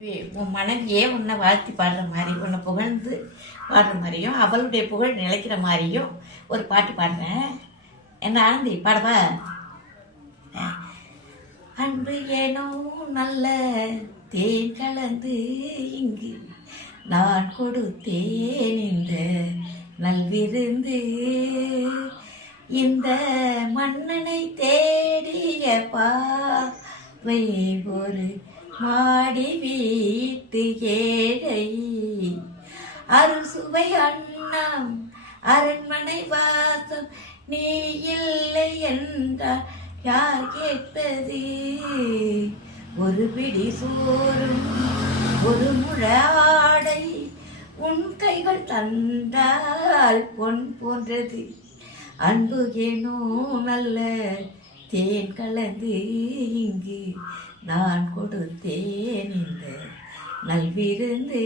உன் மனைவியே உன்னை வாழ்த்தி பாடுற மாதிரி, உன்னை புகழ்ந்து பாடுற மாதிரியும், அவளுடைய புகழ் நிலைக்கிற மாதிரியும் ஒரு பாட்டு பாடுறேன். என்ன ஆனந்தி பாடவா? அன்று ஏனோ நல்ல தேன் கலந்து இங்கு நான் கொடுத்தேன் இந்த நல்விருந்து, இந்த மன்னனை தேடிய பாவை ஒரு மாடி வீட்டு ஏழை, அறுசுவை அண்ணம் அரண்மனை வாசம் நீ இல்லை என்றால் யார் கேட்டது, ஒரு பிடி சோறும் ஒரு முழ ஆடை உன் கைகள் தந்தால் பொன் போன்றது, அன்பு ஏனோ நல்ல தேன் கலந்து இங்கு நான் கொடுத்தேன் இந்த நல்விருந்து.